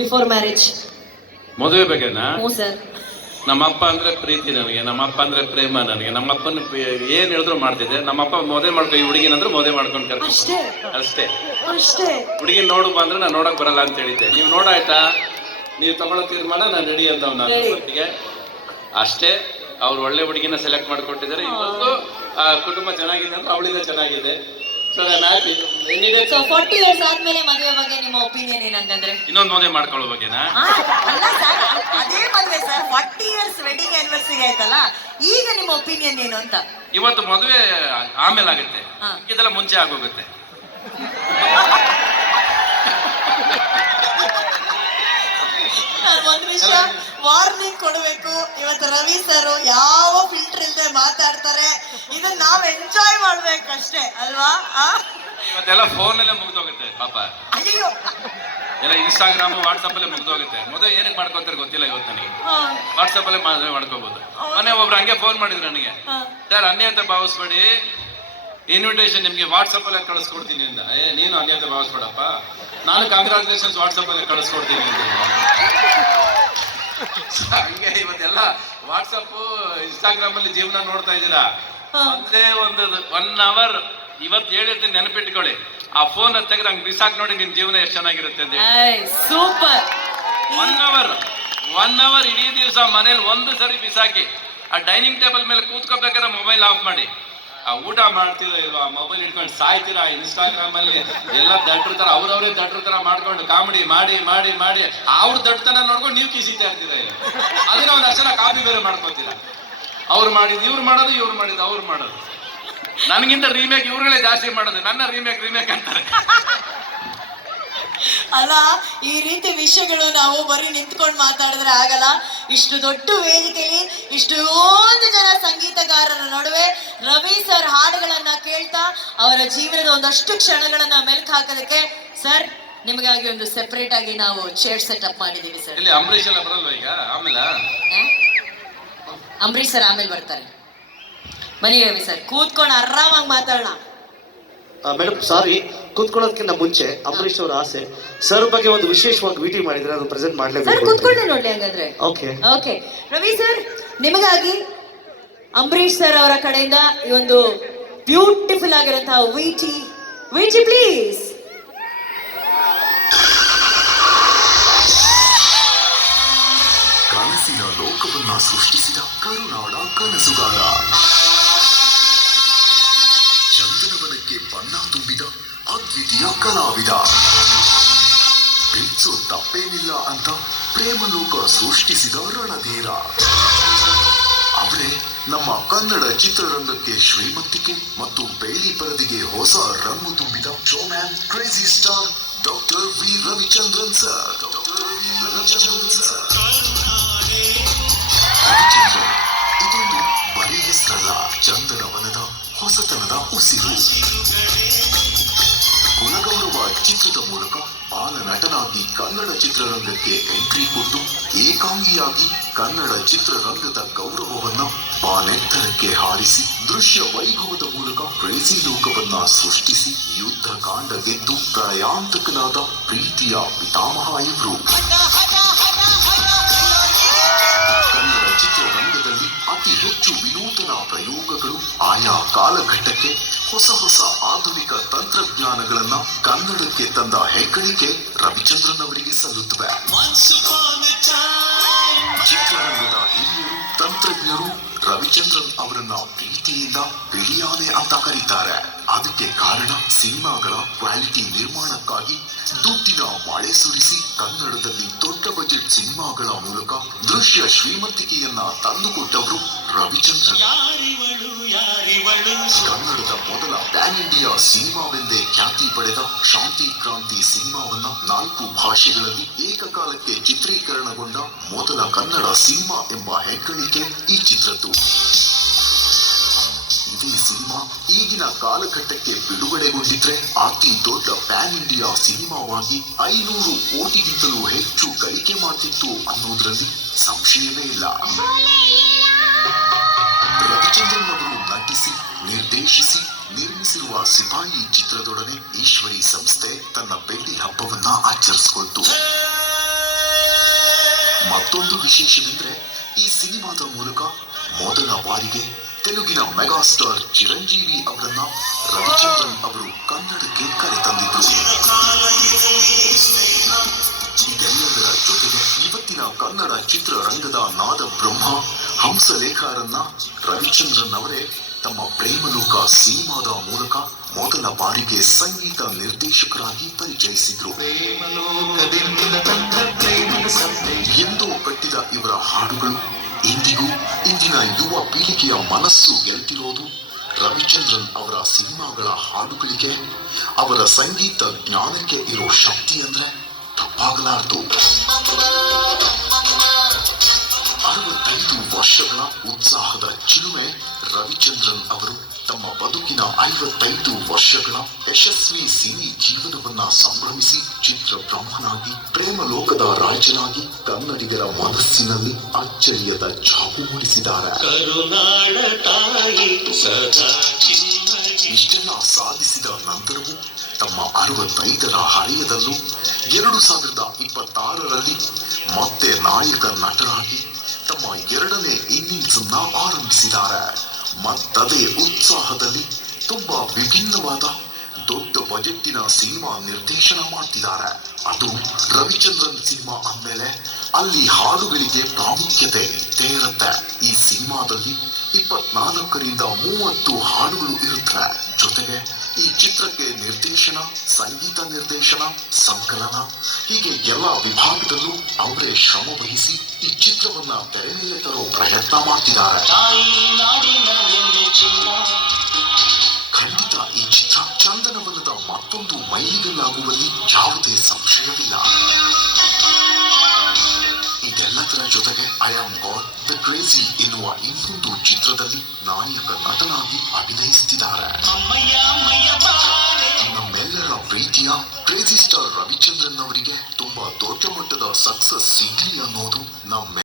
Before marriage. ಮದುವೆ ಬಗ್ಗೆನಾ? ಹ್ಞೂ sir. ನಮ್ಮಪ್ಪ ಅಂದ್ರೆ ಪ್ರೀತಿ ನನಗೆ, ನಮ್ಮಪ್ಪ ಅಂದ್ರೆ ಪ್ರೇಮ ನನಗೆ. ನಮ್ಮಪ್ಪನ ಏನ್ ಹೇಳಿದ್ರು ಮಾಡ್ತಿದ್ದೆ. ನಮ್ಮಪ್ಪ ಮದುವೆ ಮಾಡ್ಕೊ ಈ ಹುಡುಗಿನಂದ್ರೆ ಮದುವೆ ಮಾಡ್ಕೊಂಡು ಕರ್ಕೊಂಡು ಅಷ್ಟೇ ಅಷ್ಟೇ. ಅಷ್ಟೇ. ಹುಡುಗಿನ ನೋಡು ಬಂದ್ರೆ ನಾನು ನೋಡಕ್ ಬರಲ್ಲ ಅಂತ ಹೇಳಿದ್ದೆ. ನೀವು ನೋಡಾಯ್ತಾ, ನೀವು ತಗೊಳ್ಳೋ ತೀರ್ಮಾನ ನಾನು ರೆಡಿ ಅಂತ ನಾನು ಅಷ್ಟೇ. ಅವ್ರು ಒಳ್ಳೆ ಹುಡುಗಿನ ಸೆಲೆಕ್ಟ್ ಮಾಡಿಕೊಟ್ಟಿದ್ದಾರೆ. ಇವತ್ತು ಆ ಕುಟುಂಬ ಚೆನ್ನಾಗಿದೆ ಅಂದ್ರೆ ಅವಳಿಂದ ಚೆನ್ನಾಗಿದೆ. ಸೊ ನಾನು ಹ್ಯಾಪಿ. ಸೊ 40 ಇಯರ್ಸ್ ಆದ್ಮೇಲೆ ಮದುವೆ ಬಗ್ಗೆ ನಿಮ್ಮ ಒಪಿನಿಯನ್ ಏನಂತಂದ್ರೆ? ಇನ್ನೊಂದು ಮದುವೆ ಮಾಡ್ಕೊಳ್ಳೋ ಬಗ್ಗೆನಾ? ಅಲ್ಲ ಸರ್, ಅದೇ ಮದುವೆ ಸರ್. 40 ಇಯರ್ಸ್ ವೆಡ್ಡಿಂಗ್ ಆನಿವರ್ಸರಿ ಆಯ್ತಲ್ಲ, ಈಗ ನಿಮ್ಮ ಒಪಿನಿಯನ್ ಏನು ಅಂತ? ಇವತ್ತು ಮದುವೆ ಆಮೇಲೆ ಆಗುತ್ತೆ, ಇದೆಲ್ಲ ಮುಂಚೆ ಆಗೋಗುತ್ತೆ. ಒಂದ್ ವಿಷಯ ವಾರ್ನಿಂಗ್ ಕೊಡಬೇಕು. ಇವತ್ತು ರವಿ ಸರ್ ಯಾವ ಫಿಲ್ಟರ್ ಇಲ್ಲದೆ ಮಾತಾಡ್ತಾರೆ. ಇದನ್ನ ನಾವ್ ಎಂಜಾಯ್ ಮಾಡ್ಬೇಕಷ್ಟೇ ಅಲ್ವಾ? ಇವತ್ತೆಲ್ಲ ಫೋನ್ ಅಲ್ಲೇ ಮುಗ್ದೋಗುತ್ತೆ ಪಾಪ. ಅಯ್ಯೋ, ಎಲ್ಲ ಇನ್ಸ್ಟಾಗ್ರಾಮ್ ವಾಟ್ಸಪ್ ಅಲ್ಲೇ ಮುಗ್ದೋಗುತ್ತೆ. ಮೊದಲು ಏನಕ್ಕೆ ಮಾಡ್ಕೊಂತಾರೆ ಗೊತ್ತಿಲ್ಲ. ಇವತ್ತು ನನಗೆ ವಾಟ್ಸಪ್ ಅಲ್ಲೇ ಮಾಡ್ಕೋಬಹುದು. ಮೊನ್ನೆ ಒಬ್ರು ಹಂಗೆ ಫೋನ್ ಮಾಡಿದ್ರು ನನಗೆ, ಸರ್ ಅನ್ಯತೆ ಭಾವಿಸ್ಬೇಡಿ, ಇನ್ವಿಟೇಷನ್ ನಿಮ್ಗೆ ವಾಟ್ಸಪ್ ಅಲ್ಲೇ ಕಳಿಸ್ಕೊಡ್ತೀನಿ ಅಂತ. ನೀನು ಅನ್ಯತೆ ಭಾವಿಸ್ಬೇಡಪ್ಪ, ನಾನು ಕಾಂಗ್ರಾಚುಲೇಷನ್ಸ್ ವಾಟ್ಸಪ್ ಅಲ್ಲೇ ಕಳಿಸ್ಕೊಡ್ತೀನಿ ಅಂತ. ಹಂಗೆ ಇವತ್ತೆಲ್ಲ ವಾಟ್ಸಪ್ ಇನ್ಸ್ಟಾಗ್ರಾಮ್ ಅಲ್ಲಿ ಜೀವನ ನೋಡ್ತಾ ಇದ್ದೀರಾ. ಒಂದೇ ಒಂದು 1 hour ಇವತ್ತು ಹೇಳಿರ್ತೀನಿ, ನೆನಪಿಟ್ಕೊಳ್ಳಿ. ಆ ಫೋನ್ ತೆಗೆದು ಹಂಗೆ ಬಿಸಾಕ್ ನೋಡಿ, ನಿಮ್ ಜೀವನ ಎಷ್ಟು ಚೆನ್ನಾಗಿರುತ್ತೆ ಅಂತ. ಸೂಪರ್. 1 hour ಇಡೀ ದಿವಸ ಮನೇಲಿ ಒಂದು ಸರಿ ಬಿಸಾಕಿ, ಆ ಡೈನಿಂಗ್ ಟೇಬಲ್ ಮೇಲೆ ಕೂತ್ಕೋಬೇಕಾದ್ರೆ ಮೊಬೈಲ್ ಆಫ್ ಮಾಡಿ, ಆ ಊಟ ಮಾಡ್ತೀರಾ ಇಲ್ವಾ, ಮೊಬೈಲ್ ಇಟ್ಕೊಂಡು ಸಾಯ್ತೀರಾ. ಇನ್ಸ್ಟಾಗ್ರಾಮ್ ಅಲ್ಲಿ ಎಲ್ಲ ದಡ್ರ ಅವ್ರವ್ರೇ ದಡ್ರ ಮಾಡ್ಕೊಂಡು ಕಾಮಿಡಿ ಮಾಡಿ ಮಾಡಿ ಮಾಡಿ ಅವ್ರ ದಡ್ತನ ನೋಡ್ಕೊಂಡು ನೀವು ಕಿಸಿತಾ ಇರ್ತೀರಾ. ಇಲ್ಲ ಅದನ್ನ ಒಂದು ಅಕ್ಷರ ಕಾಪಿ ಬೇರೆ ಮಾಡ್ಕೋತೀರಾ. ಅವ್ರು ಮಾಡಿದ್ ಇವ್ರು ಮಾಡೋದು, ಇವ್ರು ಮಾಡಿದ್ ಅವ್ರು ಮಾಡೋದು. ನನಗಿಂತ ರೀಮೇಕ್ ಇವ್ರುಗಳೇ ಜಾಸ್ತಿ ಮಾಡೋದು. ನನ್ನ ರೀಮೇಕ್ ಅಂತಾರೆ. ಅಲ್ಲ, ಈ ರೀತಿ ವಿಷಯಗಳು ನಾವು ಬರೀ ನಿಂತ್ಕೊಂಡು ಮಾತಾಡಿದ್ರೆ ಆಗಲ್ಲ. ಇಷ್ಟು ದೊಡ್ಡ ವೇದಿಕೆಯಲ್ಲಿ ಇಷ್ಟೊಂದು ಜನ ಸಂಗೀತಗಾರರ ನಡುವೆ ರವಿ ಸರ್ ಹಾಡುಗಳನ್ನ ಕೇಳ್ತಾ ಅವರ ಜೀವನದ ಒಂದಷ್ಟು ಕ್ಷಣಗಳನ್ನ ಮೆಲ್ಕು ಹಾಕೋದಕ್ಕೆ ಸರ್ ನಿಮಗಾಗಿ ಒಂದು ಸೆಪರೇಟ್ ಆಗಿ ನಾವು ಚೇರ್ ಸೆಟಪ್ ಮಾಡಿದೀವಿ ಸರ್. ಇಲ್ಲಿ ಅಂಬರೀಷ್ ಎಲ್ಲ ಬರಲ್ವ ಈಗ? ಆಮೇಲೆ ಅಂಬರೀಷ್ ಸರ್ ಆಮೇಲೆ ಬರ್ತಾರೆ. ಬನ್ನಿ ರವಿ ಸರ್, ಕೂತ್ಕೊಂಡು ಆರಾಮಾಗಿ ಮಾತಾಡೋಣ. ಮೇಡಮ್ ಸಾರಿ, ಕೂತ್ಕೊಳ್ಳೋದಕ್ಕಿಂತ ಮುಂಚೆ ಅಂಬರೀಷ್ ಅವರ ಆಸೆ ಸರ್ ಬಗ್ಗೆ ಒಂದು ವಿಶೇಷವಾಗಿ ವಿಡಿಯೋ ಮಾಡಿದ್ರೆ ಅದನ್ನು ಪ್ರೆಸೆಂಟ್ ಮಾಡಲೇಬೇಕು. ಕೂತ್ಕೊಂಡೆ ನೋಡ್ಲಿ ಹಂಗಾದ್ರೆ. ಓಕೆ ಓಕೆ ರವಿ ಸರ್, ನಿಮಗಾಗಿ ಅಂಬರೀಷ್ ಸರ್ ಅವರ ಕಡೆಯಿಂದ ಈ ಒಂದು ಬ್ಯೂಟಿಫುಲ್ ಆಗಿರುವಂತಹ ವಿಟಿ ಪ್ಲೀಸ್. ಕನಸಿನ ಲೋಕವನ್ನ ಸೃಷ್ಟಿಸಿದ ಕರುನಾಡ ಕನಸುಗಾರ, ಚಂದನವನಕ್ಕೆ ಬಣ್ಣ ತುಂಬಿದ ಅದ್ವಿತೀಯ ಕಲಾವಿದ, ಪ್ರೀತಿಸೋ ತಪ್ಪೇನಿಲ್ಲ ಅಂತ ಪ್ರೇಮ ಲೋಕ ಸೃಷ್ಟಿಸಿದ ರಣಧೀರ, ಅವರೇ ನಮ್ಮ ಕನ್ನಡ ಚಿತ್ರರಂಗಕ್ಕೆ ಶ್ರೀಮಂತಿಕೆ ಮತ್ತು ಬೆಳ್ಳಿ ಪರದೆಗೆ ಹೊಸ ರಂಗು ತುಂಬಿದ showman crazy star doctor V Ravichandran sir. ಇದೊಂದು ಬರೀ ಹೆಸರಲ್ಲ, ಚಂದನವನದ ಹೊಸತನದ ಉಸಿರು. ಕುಲಗೌರವ ಚಿತ್ರದ ಮೂಲಕ ಬಾಲ ನಟನಾಗಿ ಕನ್ನಡ ಚಿತ್ರರಂಗಕ್ಕೆ ಎಂಟ್ರಿ ಕೊಟ್ಟು ಏಕಾಂಗಿಯಾಗಿ ಕನ್ನಡ ಚಿತ್ರರಂಗದ ಗೌರವವನ್ನ ಬಾನೆತ್ತರಕ್ಕೆ ಹಾರಿಸಿ ದೃಶ್ಯ ವೈಭವದ ಮೂಲಕ ಕ್ರೇಜಿ ಲೋಕವನ್ನ ಸೃಷ್ಟಿಸಿ ಯುದ್ಧ ಕಾಂಡ ಗೆದ್ದು ಪ್ರಳಯಾಂತಕನಾದ ಪ್ರೀತಿಯ ಪಿತಾಮಹ ಇವರು. ಕನ್ನಡ ಚಿತ್ರರಂಗದಲ್ಲಿ ಅತಿ ಹೆಚ್ಚು ವಿನೂತನ ಪ್ರಯೋಗಗಳು, ಆಯಾ ಕಾಲಘಟ್ಟಕ್ಕೆ ಹೊಸ ಆಧುನಿಕ ತಂತ್ರಜ್ಞಾನಗಳನ್ನ ಕನ್ನಡಕ್ಕೆ ತಂದ ಹೆಗ್ಗಳಿಕೆ ರವಿಚಂದ್ರನ್ ಅವರಿಗೆ ಸಲ್ಲುತ್ತವೆ. ಚಿತ್ರರಂಗದ ಹಿರಿಯರು, ತಂತ್ರಜ್ಞರು ರವಿಚಂದ್ರನ್ ಅವರನ್ನ ಪ್ರೀತಿಯಿಂದ ಬಿಳಿಯಾನೆ ಅಂತ ಕರೀತಾರೆ. ಅದಕ್ಕೆ ಕಾರಣ ಸಿನಿಮಾಗಳ ಕ್ವಾಲಿಟಿ ನಿರ್ಮಾಣಕ್ಕಾಗಿ ದುಡ್ಡಿನ ಮಳೆ ಸುರಿಸಿ ಕನ್ನಡದಲ್ಲಿ ದೊಡ್ಡ ಬಜೆಟ್ ಸಿನಿಮಾಗಳ ಮೂಲಕ ದೃಶ್ಯ ಶ್ರೀಮಂತಿಕೆಯನ್ನ ತಂದುಕೊಟ್ಟವರು ರವಿಚಂದ್ರನ್. ಕನ್ನಡದ ಮೊದಲ ಪ್ಯಾನ್ ಇಂಡಿಯಾ ಸಿನಿಮಾವೆಂದೇ ಖ್ಯಾತಿ ಪಡೆದ ಶಾಂತಿ ಕ್ರಾಂತಿ ಸಿನಿಮಾವನ್ನ 4 ಭಾಷೆಗಳಲ್ಲಿ ಏಕಕಾಲಕ್ಕೆ ಚಿತ್ರೀಕರಣಗೊಂಡ ಮೊದಲ ಕನ್ನಡ ಸಿನಿಮಾ ಎಂಬ ಹೆಗ್ಗಳಿಕೆ ಈ ಚಿತ್ರದ್ದು. ಇದೇ ಸಿನಿಮಾ ಈಗಿನ ಕಾಲಘಟ್ಟಕ್ಕೆ ಬಿಡುಗಡೆಗೊಂಡಿದ್ರೆ ಅತಿ ದೊಡ್ಡ ಪ್ಯಾನ್ ಇಂಡಿಯಾ ಸಿನಿಮಾವಾಗಿ 500 ಕೋಟಿಗಿಂತಲೂ ಹೆಚ್ಚು ಗಳಿಕೆ ಮಾಡ್ತಿತ್ತು ಅನ್ನೋದ್ರಲ್ಲಿ ಸಂಶಯವೇ ಇಲ್ಲ. ರವಿಚಂದ್ರನ್ ಅವರು ನಟಿಸಿ, ನಿರ್ದೇಶಿಸಿ, ನಿರ್ಮಿಸಿರುವ ಸಿಪಾಯಿ ಚಿತ್ರದೊಡನೆ ಈಶ್ವರಿ ಸಂಸ್ಥೆ ತನ್ನ ಬೆಳ್ಳಿ ಹಬ್ಬವನ್ನ ಆಚರಿಸಿಕೊಳ್ತು. ಮತ್ತೊಂದು ವಿಶೇಷವೆಂದ್ರೆ ಈ ಸಿನಿಮಾದ ಮೂಲಕ ಮೊದಲ ಬಾರಿಗೆ ತೆಲುಗಿನ ಮೆಗಾಸ್ಟಾರ್ ಚಿರಂಜೀವಿ ಅವರನ್ನ ರವಿಚಂದ್ರನ್ ಅವರು ಕನ್ನಡಕ್ಕೆ ಕರೆತಂದಿದ್ರು. ಇದೆಲ್ಲದರ ಜೊತೆಗೆ ಇವತ್ತಿನ ಕನ್ನಡ ಚಿತ್ರರಂಗದ ನಾದ ಬ್ರಹ್ಮ ಹಂಸಲೇಖರನ್ನ ರವಿಚಂದ್ರನ್ ಅವರೇ ತಮ್ಮ ಪ್ರೇಮಲೋಕ ಸಿನಿಮಾದ ಮೂಲಕ ಮೊದಲ ಬಾರಿಗೆ ಸಂಗೀತ ನಿರ್ದೇಶಕರಾಗಿ ಪರಿಚಯಿಸಿದ್ರು. ಎಂದೋ ಕಟ್ಟಿದ ಇವರ ಹಾಡುಗಳು ಇಂದಿಗೂ ಇಂದಿನ ಯುವ ಪೀಳಿಗೆಯ ಮನಸ್ಸು ಗೆಲ್ತಿರೋದು ರವಿಚಂದ್ರನ್ ಅವರ ಸಿನಿಮಾಗಳ ಹಾಡುಗಳಿಗೆ, ಅವರ ಸಂಗೀತ ಜ್ಞಾನಕ್ಕೆ ಇರೋ ಶಕ್ತಿ ಅಂದ್ರೆ ತಪ್ಪಾಗಲಾರದು. 65 ವರ್ಷಗಳ ಉತ್ಸಾಹದ ಚಿಲುಮೆ ರವಿಚಂದ್ರನ್ ಅವರು ತಮ್ಮ ಬದುಕಿನ 55 ವರ್ಷಗಳ ಯಶಸ್ವಿ ಸಿನಿ ಜೀವನವನ್ನ ಸಂಭ್ರಮಿಸಿ ಚಿತ್ರ ಬ್ರಹ್ಮನಾಗಿ ಪ್ರೇಮಲೋಕದ ರಾಜನಾಗಿ ಕನ್ನಡಿಗರ ಮನಸ್ಸಿನಲ್ಲಿ ಅಚ್ಚರಿಯದ ಛಾಪು ಮೂಡಿಸಿದ್ದಾರೆ. ಇಷ್ಟೆಲ್ಲ ಸಾಧಿಸಿದ ನಂತರವೂ ತಮ್ಮ 65ರ ಹರೆಯದಲ್ಲೂ 2026ರಲ್ಲಿ ಮತ್ತೆ ನಾಯಕ ನಟರಾಗಿ ತಮ್ಮ 2ನೇ ಇನ್ನಿಂಗ್ಸ್ ಅನ್ನ ಆರಂಭಿಸಿದ್ದಾರೆ. ಮತ್ತದೇ ಉತ್ಸಾಹದಲ್ಲಿ ತುಂಬಾ ವಿಭಿನ್ನವಾದ ದೊಡ್ಡ ಬಜೆಟ್ಟಿನ ಸಿನಿಮಾ ನಿರ್ದೇಶನ ಮಾಡ್ತಿದ್ದಾರೆ. ಅದು ರವಿಚಂದ್ರನ್ ಸಿನಿಮಾ ಅಂದ್ಮೇಲೆ ಅಲ್ಲಿ ಹಾಡುಗಳಿಗೆ ಪ್ರಾಮುಖ್ಯತೆ ಇದ್ದೇ ಇರುತ್ತೆ. ಈ ಸಿನಿಮಾದಲ್ಲಿ 24ರಿಂದ 30 ಹಾಡುಗಳು ಇರುತ್ತವೆ. ಜೊತೆಗೆ ಈ ಚಿತ್ರಕ್ಕೆ ನಿರ್ದೇಶನ, ಸಂಗೀತ ನಿರ್ದೇಶನ, ಸಂಕಲನ ಹೀಗೆ ಎಲ್ಲ ವಿಭಾಗದಲ್ಲೂ ಅವರೇ ಶ್ರಮ ವಹಿಸಿ ಈ ಚಿತ್ರವನ್ನ ತೆರೆ ಮೇಲೆ ತರೋ ಪ್ರಯತ್ನ ಮಾಡ್ತಿದ್ದಾರೆ. ಖಂಡಿತ ಈ ಚಿತ್ರ ಚಂದನವನದ ಮತ್ತೊಂದು ಮೈಲಿಗಲ್ಲಾಗುವಲ್ಲಿ ಯಾವುದೇ ಸಂಶಯವಿಲ್ಲ. ಇದೆಲ್ಲದರ ಜೊತೆಗೆ I am god the crazy ಎನ್ನುವ ಇನ್ನೊಂದು ಚಿತ್ರದಲ್ಲಿ ನಾಯಕ ನಟನಾಗಿ ಅಭಿನಯಿಸುತ್ತಿದ್ದಾರೆ. ನಮ್ಮೆಲ್ಲರ ಪ್ರೀತಿಯ ಕ್ರೇಜಿ ಸ್ಟಾರ್ ರವಿಚಂದ್ರನ್ ಅವರಿಗೆ ತುಂಬಾ ದೊಡ್ಡ ಮಟ್ಟದ ಸಕ್ಸಸ್ ಸಿಗಲಿ ಅನ್ನೋದು ನಮ್ಮ